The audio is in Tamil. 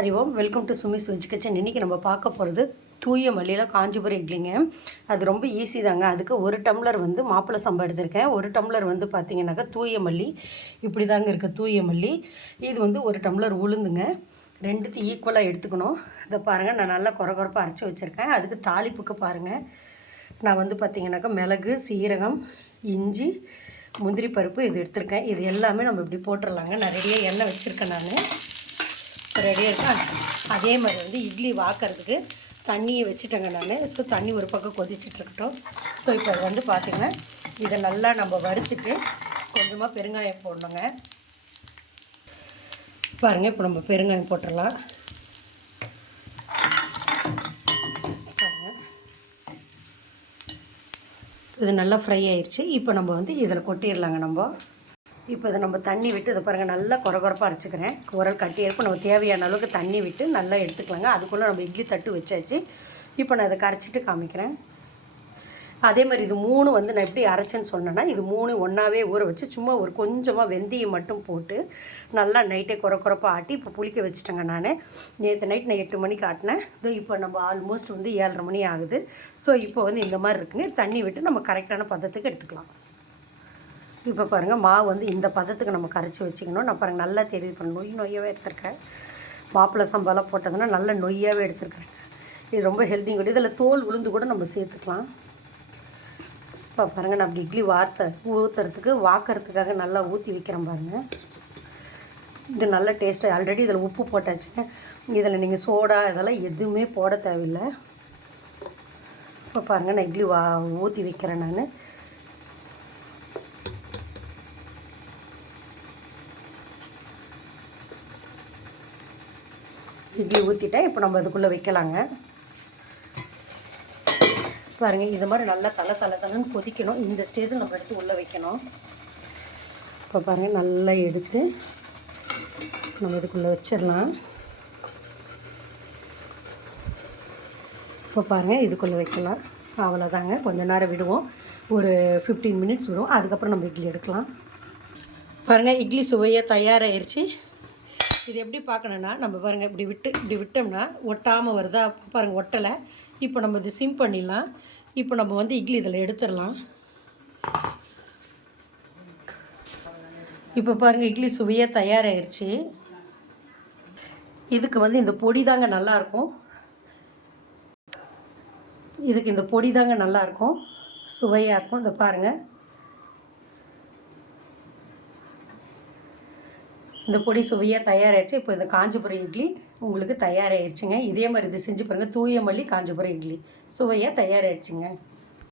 Hari Om welcome to Sumi's veg kitchen இன்றைக்கி நம்ம பார்க்க போகிறது தூய மல்லியில் காஞ்சிபுரம் இட்லிங்க. அது ரொம்ப ஈஸி தாங்க. அதுக்கு ஒரு டம்ளர் வந்து மாப்பிள்ளை சம்பா எடுத்திருக்கேன். ஒரு டம்ளர் வந்து பார்த்தீங்கன்னாக்கா தூய மல்லி. இப்படி தாங்க இருக்குது தூய மல்லி. இது வந்து ஒரு டம்ளர் உளுந்துங்க. ரெண்டுத்தையும் ஈக்குவலாக எடுத்துக்கணும். இதை பாருங்கள் நான் நல்லா குறை குறைப்பாக அரைச்சி வச்சுருக்கேன். அதுக்கு தாளிப்புக்கு பாருங்கள் நான் வந்து பார்த்தீங்கன்னாக்கா மிளகு சீரகம் இஞ்சி முந்திரி பருப்பு இது எடுத்திருக்கேன். இது எல்லாமே நம்ம இப்படி போட்டுடலாங்க நான் ரெடியாக எண்ணெய் வச்சுருக்கேன் நான். ரெடியாக இருக்கா? அதே மாதிரி வந்து இட்லி வாக்கிறதுக்கு தண்ணியை வச்சுட்டேங்க நான். ஸோ தண்ணி ஒரு பக்கம் கொதிச்சுட்டு இருக்கட்டும். ஸோ இப்போ அது வந்து பார்த்திங்கன்னா இதை நல்லா நம்ம வறுத்துட்டு கொஞ்சமாக பெருங்காயம் போடணுங்க. பாருங்கள் இப்போ நம்ம பெருங்காயம் போட்டுடலாம். இது நல்லா ஃப்ரை ஆயிடுச்சு இப்போ நம்ம வந்து இதில் கொட்டிடலாங்க நம்ம. இப்போ இதை நம்ம தண்ணி விட்டு இதை பாருங்கள் நல்லா குறகுறப்பாக அரைச்சிக்கிறேன். குரல் கட்டி இருக்கும். நம்ம தேவையான அளவுக்கு தண்ணி விட்டு நல்லா எடுத்துக்கலாங்க. அதுக்குள்ளே நம்ம இட்லி தட்டு வச்சாச்சு. இப்போ நான் இதை கரைச்சிட்டு காமிக்கிறேன். அதே மாதிரி இது மூணு வந்து நான் எப்படி அரைச்சேன்னு சொன்னேன்னா இது மூணு ஒன்றாவே ஊற வச்சு சும்மா ஒரு கொஞ்சமாக வெந்தயம் மட்டும் போட்டு நல்லா நைட்டே குறை குறைப்பாக ஆட்டி இப்போ புளிக்க வச்சுட்டேங்க நான். நேற்று நைட் நான் எட்டு மணிக்கு ஆட்டினேன். இது இப்போ நம்ம ஆல்மோஸ்ட் வந்து ஏழரை மணி ஆகுது. ஸோ இப்போ வந்து இந்த மாதிரி இருக்குங்க. தண்ணி விட்டு நம்ம கரெக்டான பதத்துக்கு எடுத்துக்கலாம். இப்போ பாருங்கள் மாவு வந்து இந்த பதத்துக்கு நம்ம கரைச்சி வச்சுக்கணும். நான் பாருங்கள் நல்லா தெரியுது இப்போ நொய் நொய்யாகவே எடுத்திருக்கேன். மாப்பிள்ளை சம்பாலாம் போட்டதுன்னா நல்ல நொய்யாகவே எடுத்திருக்கேன் இது ரொம்ப ஹெல்த்தியும் கூட. இதில் தோல் உளுந்து கூட நம்ம சேர்த்துக்கலாம். இப்போ பாருங்கள் நான் அப்படி இட்லி வார்த்த ஊற்றுறதுக்கு வாக்கிறதுக்காக நல்லா ஊற்றி வைக்கிறேன் பாருங்கள் இது நல்ல டேஸ்ட்டு ஆல்ரெடி இதில் உப்பு போட்டாச்சுங்க. இதில் நீங்கள் சோடா இதெல்லாம் எதுவுமே போட தேவையில்லை. இப்போ பாருங்கள் நான் இட்லி வா ஊற்றி வைக்கிறேன் நான். இட்லி ஊற்றிட்டேன் இப்போ நம்ம அதுக்குள்ளே வைக்கலாங்க. பாருங்கள் இது மாதிரி நல்லா தலை தலை தலைன்னு கொதிக்கணும். இந்த ஸ்டேஜில் நம்ம எடுத்து உள்ளே வைக்கணும். இப்போ பாருங்கள் நல்லா எடுத்து நம்ம இதுக்குள்ளே வச்சிடலாம். இப்போ பாருங்கள் இதுக்குள்ளே வைக்கலாம். அவ்வளோதாங்க கொஞ்ச நேரம் விடுவோம். ஒரு ஃபிஃப்டீன் மினிட்ஸ் விடுவோம். அதுக்கப்புறம் நம்ம இட்லி எடுக்கலாம். பாருங்கள் இட்லி சுவையாக தயாராகிருச்சு இது எப்படி பார்க்கணுன்னா நம்ம பாருங்கள் இப்படி விட்டு இப்படி விட்டோம்னா ஒட்டாமல் வருதா? பாருங்கள் ஒட்டலை. இப்போ நம்ம இது சிம் பண்ணிடலாம். இப்போ நம்ம வந்து இட்லி இதில் எடுத்துடலாம். இப்போ பாருங்கள் இட்லி சுவையாக தயாராகிருச்சு இதுக்கு வந்து இந்த பொடி தாங்க நல்லாயிருக்கும். இதுக்கு இந்த பொடி தாங்க நல்லாயிருக்கும். சுவையாக இருக்கும். இந்த பாருங்கள் இந்த பொடி சுவையாக தயாராகிடுச்சு இப்போ இந்த காஞ்சிபுரம் இட்லி உங்களுக்கு தயாராகிடுச்சுங்க இதே மாதிரி இது செஞ்சு பாருங்கள் தூய மல்லி காஞ்சிபுரம் இட்லி. சுவையாக தயாராகிடுச்சுங்க